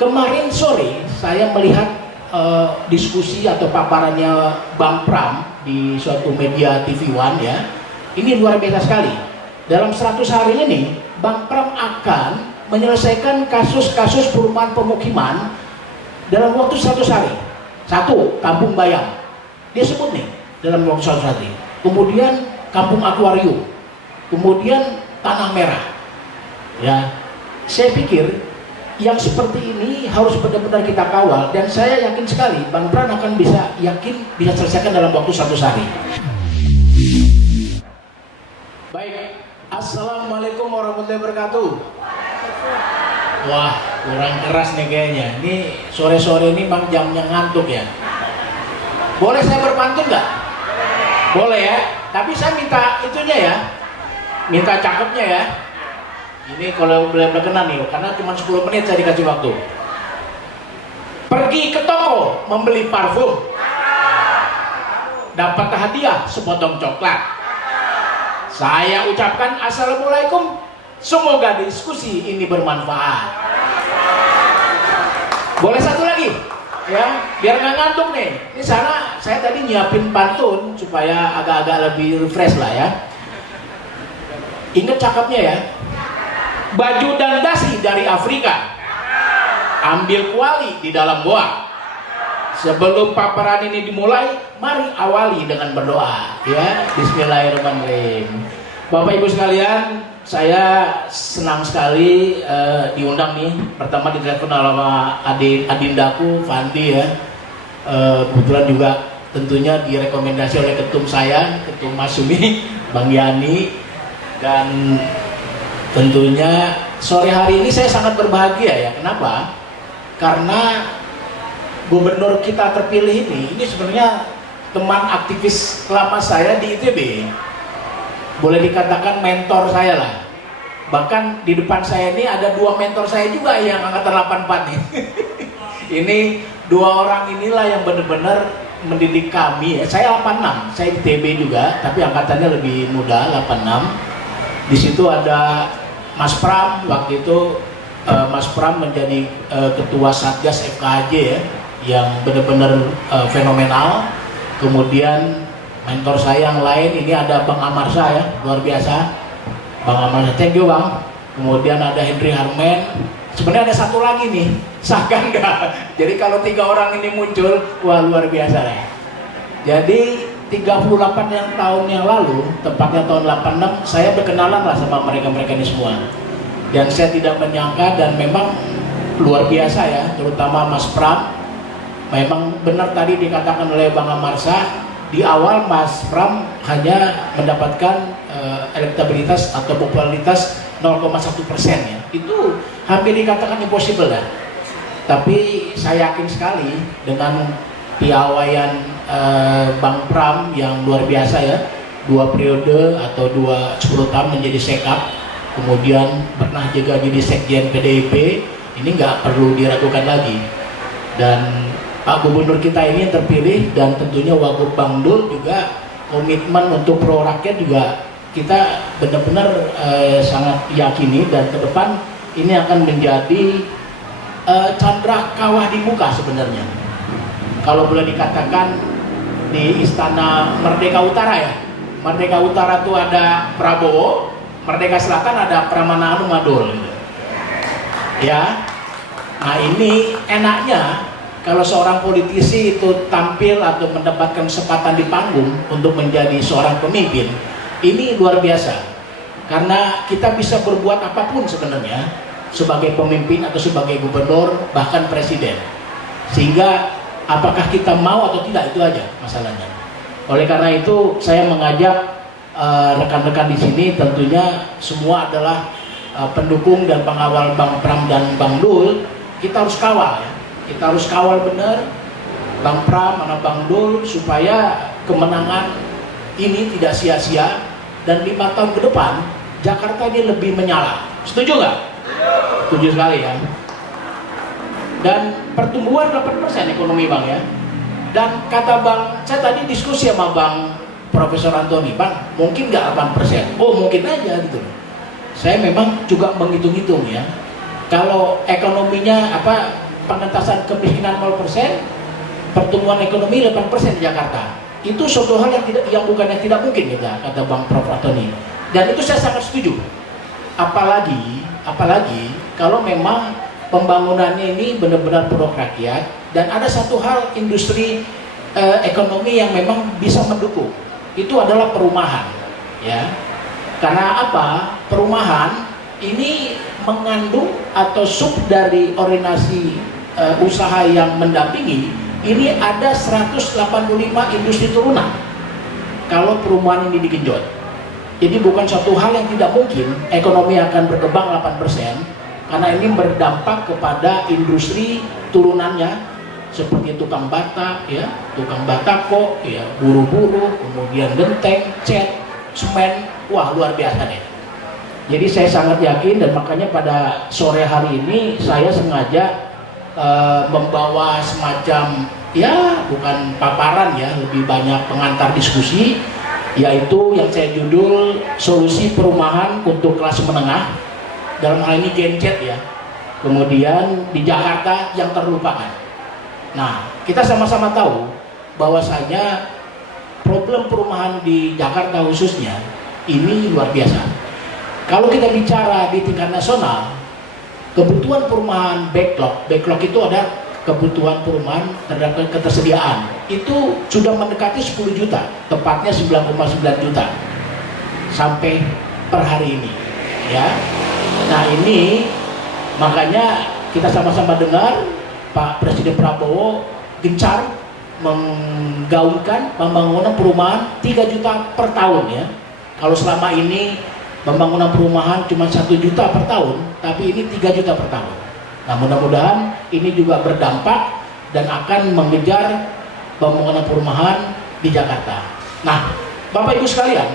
Kemarin sore saya melihat diskusi atau paparannya Bang Pram di suatu media TV One ya. Ini luar biasa sekali. Dalam 100 hari ini Bang Pram akan menyelesaikan kasus-kasus perumahan pemukiman dalam waktu 100 hari. Satu, Kampung Bayam. Dia sebut nih dalam waktu 100 hari. Kemudian Kampung Akuarium. Kemudian Tanah Merah. Ya, saya pikir yang seperti ini harus benar-benar kita kawal, dan saya yakin sekali Bang Pram akan bisa selesaikan dalam waktu 100 hari. Baik, Assalamualaikum warahmatullahi wabarakatuh. Wah, kurang keras nih kayaknya. Ini sore-sore ini Bang jamnya ngantuk ya. Boleh saya berpantun nggak? Boleh ya. Tapi saya minta itunya ya, minta cakepnya ya. Ini kalau boleh berkenan nih, karena cuma 10 menit saya dikasih waktu. Pergi ke toko membeli parfum, dapat hadiah sepotong coklat. Saya ucapkan assalamualaikum, semoga diskusi ini bermanfaat. Boleh satu lagi ya, biar nggak ngantuk nih. Ini sana saya tadi nyiapin pantun supaya agak-agak lebih refresh lah ya. Ingat cakapnya ya. Baju dan dasi dari Afrika, ambil kuali di dalam goa. Sebelum paparan ini dimulai, mari awali dengan berdoa ya. Bismillahirrahmanirrahim. Bapak Ibu sekalian, saya senang sekali diundang nih. Pertama ditelepon sama adindaku Fandi ya. Kebetulan juga tentunya direkomendasi oleh ketum saya, Ketum Masumi, Bang Yani. Dan tentunya sore hari ini saya sangat berbahagia ya. Kenapa? Karena gubernur kita terpilih ini sebenarnya teman aktivis lama saya di ITB. Boleh dikatakan mentor saya lah. Bahkan di depan saya ini ada 2 mentor saya juga yang angkatan 84 nih. Ini 2 orang inilah yang benar-benar mendidik kami. Saya 86, saya ITB juga, tapi angkatannya lebih muda, 86. Di situ ada Mas Pram, waktu itu Mas Pram menjadi ketua Satgas FKJ ya, yang benar-benar fenomenal. Kemudian mentor saya yang lain ini ada Bang Amarsa ya, luar biasa. Bang Amarsa, thank you Bang. Kemudian ada Henry Harmen. Sebenarnya ada satu lagi nih, sahkan nggak? Jadi kalau 3 orang ini muncul, wah luar biasa ya. Jadi 38 tahun yang lalu, tepatnya tahun 86, saya berkenalan lah sama mereka-mereka ini semua. Dan saya tidak menyangka, dan memang luar biasa ya, terutama Mas Pram. Memang benar tadi dikatakan oleh Bang Amarsa, di awal Mas Pram hanya mendapatkan elektabilitas atau popularitas 0,1% ya. Itu hampir dikatakan impossible ya. Tapi saya yakin sekali dengan piawaian Bang Pram yang luar biasa ya, 2 periode atau 10 tahun menjadi sekap, kemudian pernah juga jadi sekjen PDIP, ini nggak perlu diragukan lagi. Dan Pak Gubernur kita ini yang terpilih, dan tentunya Wagub Bang Dul juga komitmen untuk pro rakyat juga kita benar-benar sangat yakini, dan ke depan ini akan menjadi candra kawah di muka sebenarnya. Kalau boleh dikatakan di Istana Merdeka Utara ya, Merdeka Utara itu ada Prabowo, Merdeka Selatan ada Pramana Anumadul gitu. Ya, nah ini enaknya kalau seorang politisi itu tampil atau mendapatkan kesempatan di panggung untuk menjadi seorang pemimpin, ini luar biasa. Karena kita bisa berbuat apapun sebenarnya sebagai pemimpin atau sebagai gubernur, bahkan presiden. Sehingga apakah kita mau atau tidak, itu aja masalahnya. Oleh karena itu saya mengajak rekan-rekan di sini, tentunya semua adalah pendukung dan pengawal Bang Pram dan Bang Dul. Kita harus kawal ya. Kita harus kawal benar Bang Pram sama Bang Dul supaya kemenangan ini tidak sia-sia, dan 5 tahun ke depan Jakarta ini lebih menyala. Setuju nggak? Setuju sekali ya. Dan pertumbuhan 8% ekonomi Bang ya. Dan kata Bang, saya tadi diskusi sama Bang Profesor Antoni, Bang mungkin nggak 8%? Oh mungkin aja gitu. Saya memang juga menghitung-hitung ya. Kalau ekonominya pengentasan kemiskinan 0%, pertumbuhan ekonomi 8% di Jakarta. Itu suatu hal yang bukan yang tidak mungkin, kata Bang Prof. Antoni. Dan itu saya sangat setuju. Apalagi kalau memang pembangunannya ini benar-benar pro rakyat dan ada satu hal industri ekonomi yang memang bisa mendukung. Itu adalah perumahan, ya. Karena apa? Perumahan ini mengandung atau sub dari orientasi usaha yang mendampingi. Ini ada 185 industri turunan kalau perumahan ini digenjot. Jadi bukan suatu hal yang tidak mungkin ekonomi akan berkembang 8%, karena ini berdampak kepada industri turunannya seperti tukang bata, ya, tukang batako, ya, buru-buru, kemudian genteng, cat, semen, wah luar biasa deh. Jadi saya sangat yakin, dan makanya pada sore hari ini saya sengaja membawa semacam, ya bukan paparan ya, lebih banyak pengantar diskusi, yaitu yang saya judul solusi perumahan untuk kelas menengah, dalam hal ini Gen Z ya, kemudian di Jakarta yang terlupakan. Nah, kita sama-sama tahu bahwasanya problem perumahan di Jakarta khususnya ini luar biasa. Kalau kita bicara di tingkat nasional, kebutuhan perumahan backlog itu ada kebutuhan perumahan terhadap ketersediaan itu sudah mendekati 10 juta, tepatnya 9,9 juta sampai per hari ini, ya. Nah ini makanya kita sama-sama dengar Pak Presiden Prabowo gencar menggaungkan pembangunan perumahan 3 juta per tahun, ya. Kalau selama ini pembangunan perumahan cuma 1 juta per tahun, tapi ini 3 juta per tahun. Nah mudah-mudahan ini juga berdampak dan akan mengejar pembangunan perumahan di Jakarta. Nah Bapak Ibu sekalian,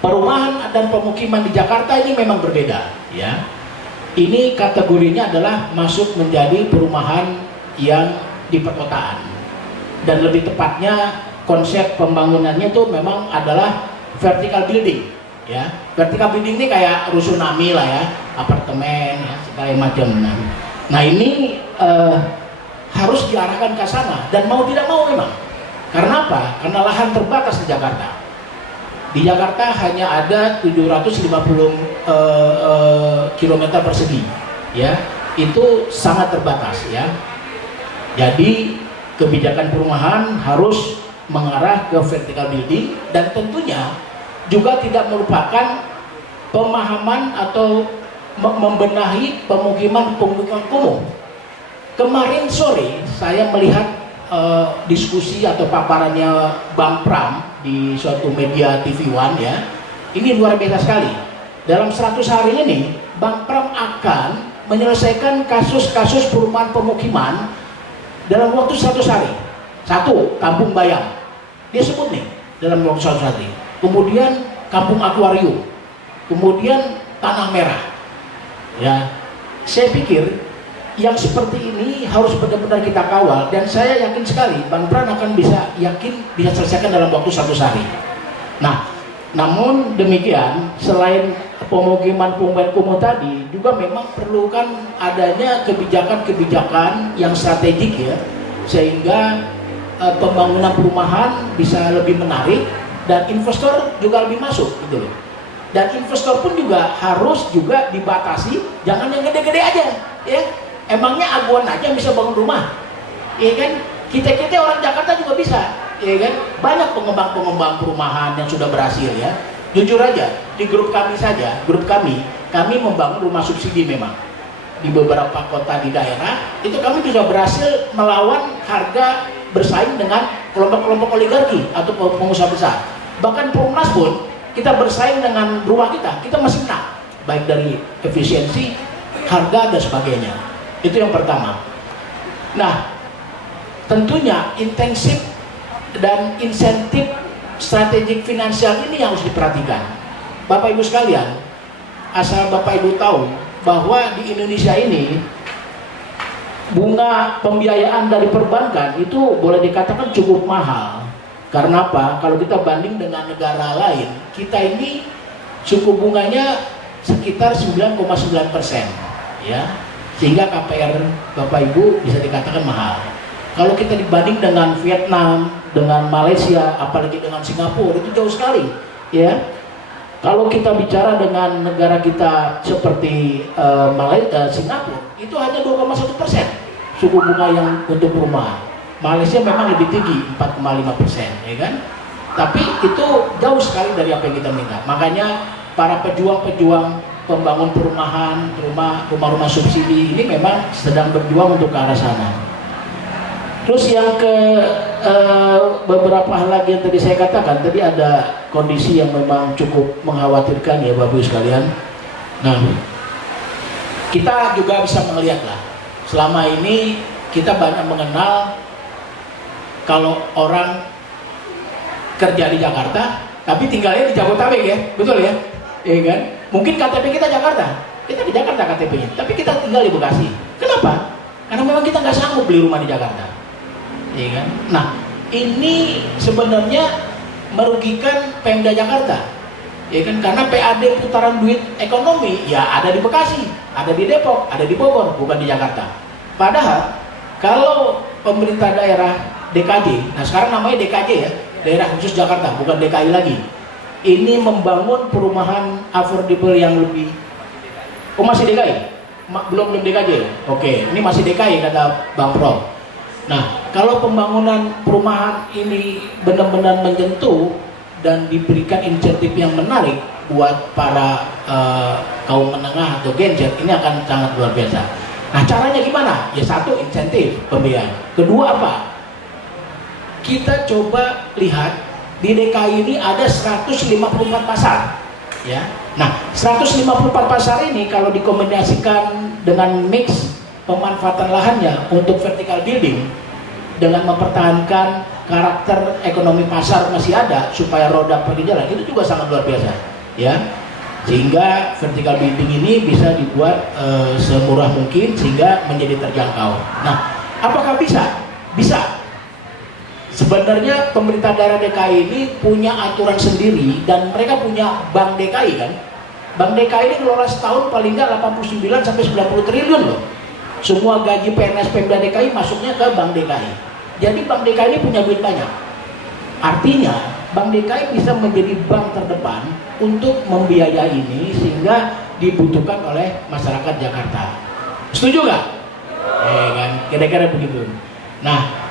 perumahan dan pemukiman di Jakarta ini memang berbeda, ya. Ini kategorinya adalah masuk menjadi perumahan yang di perkotaan, dan lebih tepatnya konsep pembangunannya itu memang adalah vertical building, ya. Vertical building ini kayak rusunami lah ya, apartemen ya, segala macam. Nah ini harus diarahkan ke sana, dan mau tidak mau memang. Karena apa? Karena lahan terbatas di Jakarta. Di Jakarta hanya ada 750 km persegi, ya. Itu sangat terbatas, ya. Jadi kebijakan perumahan harus mengarah ke vertical building, dan tentunya juga tidak melupakan pemahaman atau membenahi pemukiman kumuh. Kemarin sore saya melihat diskusi atau paparannya Bang Pram di suatu media TV One, ya. Ini luar biasa sekali. Dalam 100 hari ini Bang Pram akan menyelesaikan kasus-kasus perumahan pemukiman dalam waktu 100 hari. Satu, Kampung Bayam. Dia sebut nih dalam waktu 100 hari. Kemudian Kampung Akuarium, kemudian Tanah Merah, ya. Saya pikir yang seperti ini harus benar-benar kita kawal, dan saya yakin sekali Bang Pran akan bisa selesaikan dalam waktu 100 hari. Nah, namun demikian, selain pemukiman kumuh tadi, juga memang perlukan adanya kebijakan-kebijakan yang strategik, ya, sehingga pembangunan perumahan bisa lebih menarik dan investor juga lebih masuk, gitu loh. Dan investor pun juga harus juga dibatasi, jangan yang gede-gede aja, ya. Emangnya Aguan aja bisa bangun rumah, ya kan? Kita orang Jakarta juga bisa, ya kan? Banyak pengembang perumahan yang sudah berhasil, ya. Jujur aja, di grup kami saja, kami membangun rumah subsidi memang di beberapa kota di daerah. Itu kami bisa berhasil melawan harga, bersaing dengan kelompok-kelompok oligarki atau pengusaha besar. Bahkan Perumnas pun kita bersaing dengan rumah kita masih menang, baik dari efisiensi, harga dan sebagainya. Itu yang pertama. Nah, tentunya intensif dan insentif strategik finansial ini yang harus diperhatikan. Bapak Ibu sekalian, asal Bapak Ibu tahu bahwa di Indonesia ini bunga pembiayaan dari perbankan itu boleh dikatakan cukup mahal. Karena apa? Kalau kita banding dengan negara lain, kita ini suku bunganya sekitar 9,9%, ya. sehingga KPR Bapak Ibu bisa dikatakan mahal. Kalau kita dibanding dengan Vietnam, dengan Malaysia, apalagi dengan Singapura, itu jauh sekali, ya. Kalau kita bicara dengan negara kita seperti Singapura, itu hanya 2,1% suku bunga yang untuk perumahan. Malaysia memang lebih tinggi, 4,5%, ya kan? Tapi itu jauh sekali dari apa yang kita minta. Makanya para pejuang-pejuang pembangun perumahan, rumah-rumah subsidi ini memang sedang berjuang untuk ke arah sana. Terus yang beberapa hal lagi yang tadi saya katakan, tadi ada kondisi yang memang cukup mengkhawatirkan ya Bapak Ibu sekalian. Nah, kita juga bisa melihat lah, selama ini kita banyak mengenal kalau orang kerja di Jakarta, tapi tinggalnya di Jabodetabek ya, betul ya? Iya kan? Mungkin KTP kita Jakarta, kita di Jakarta KTP-nya, tapi kita tinggal di Bekasi. Kenapa? Karena memang kita nggak sanggup beli rumah di Jakarta. Ya kan? Nah, ini sebenarnya merugikan Pemda Jakarta, ya kan? Karena PAD putaran duit ekonomi ya ada di Bekasi, ada di Depok, ada di Bogor, bukan di Jakarta. Padahal kalau pemerintah daerah DKJ, nah sekarang namanya DKJ ya, daerah khusus Jakarta, bukan DKI lagi. Ini membangun perumahan affordable yang lebih. Oh masih DKI? Belum DKJ? Oke, ini masih DKI kata Bang Prof. Nah, kalau pembangunan perumahan ini benar-benar menyentuh dan diberikan insentif yang menarik buat para kaum menengah atau Gen Z, ini akan sangat luar biasa. Nah, caranya gimana? Ya satu, insentif pembiayaan. Kedua apa? Kita coba lihat di DKI ini ada 154 pasar. Ya. Nah, 154 pasar ini kalau dikombinasikan dengan mix pemanfaatan lahannya untuk vertical building dengan mempertahankan karakter ekonomi pasar masih ada supaya roda pergi jalan, itu juga sangat luar biasa ya, sehingga vertical building ini bisa dibuat semurah mungkin sehingga menjadi terjangkau. Nah, apakah bisa? Bisa. Sebenarnya pemerintah daerah DKI ini punya aturan sendiri dan mereka punya Bank DKI kan. Bank DKI ini ngelola setahun paling nggak 89 sampai 90 triliun loh. Semua gaji PNS Pemda DKI masuknya ke Bank DKI. Jadi Bank DKI ini punya duit banyak. Artinya Bank DKI bisa menjadi bank terdepan untuk membiayai ini sehingga dibutuhkan oleh masyarakat Jakarta. Setuju nggak? Kan kira-kira begitu. Nah,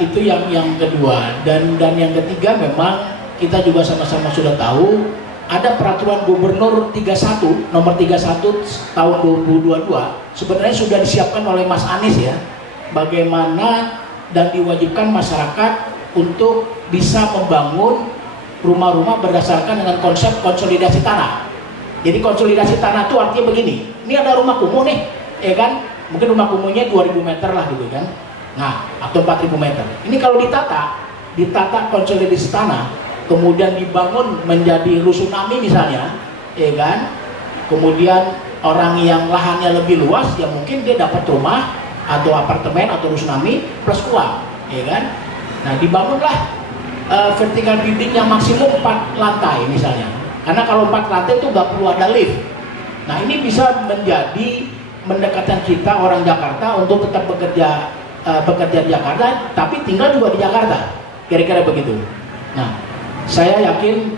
itu yang kedua, dan yang ketiga memang kita juga sama-sama sudah tahu ada peraturan gubernur 31 nomor 31 tahun 2022 sebenarnya sudah disiapkan oleh Mas Anies ya, bagaimana dan diwajibkan masyarakat untuk bisa membangun rumah-rumah berdasarkan dengan konsep konsolidasi tanah. Jadi konsolidasi tanah itu artinya begini, ini ada rumah kumuh nih, ya kan, mungkin rumah kumuhnya 2000 meter lah gitu kan. Nah, atau 4000 meter. Ini kalau ditata konsolidasi tanah, kemudian dibangun menjadi rusunami misalnya, ya kan? Kemudian orang yang lahannya lebih luas, ya mungkin dia dapat rumah atau apartemen atau rusunami plus uang, ya kan? Nah, dibangunlah vertical building yang maksimum 4 lantai misalnya. Karena kalau 4 lantai itu nggak perlu ada lift. Nah, ini bisa menjadi mendekatkan kita orang Jakarta untuk tetap bekerja di Jakarta, tapi tinggal juga di Jakarta, kira-kira begitu. Nah, saya yakin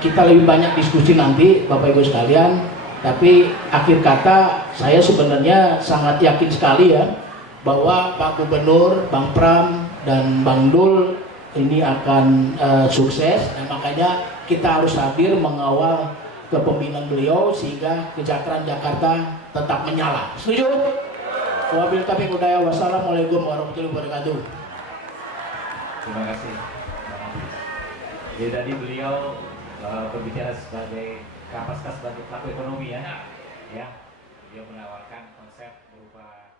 kita lebih banyak diskusi nanti, Bapak Ibu sekalian. Tapi akhir kata, saya sebenarnya sangat yakin sekali ya, bahwa Pak Gubernur, Bang Pram, dan Bang Dul ini akan sukses, dan makanya kita harus hadir mengawal kepemimpinan beliau sehingga kesejahteraan Jakarta tetap menyala. Setuju? Wabillahi taufiq wal hidayah. Wassalamualaikum warahmatullahi wabarakatuh. Terima kasih. Jadi tadi beliau berbicara sebagai kapasitas sebagai pelaku ekonomi ya. Beliau menawarkan konsep berupa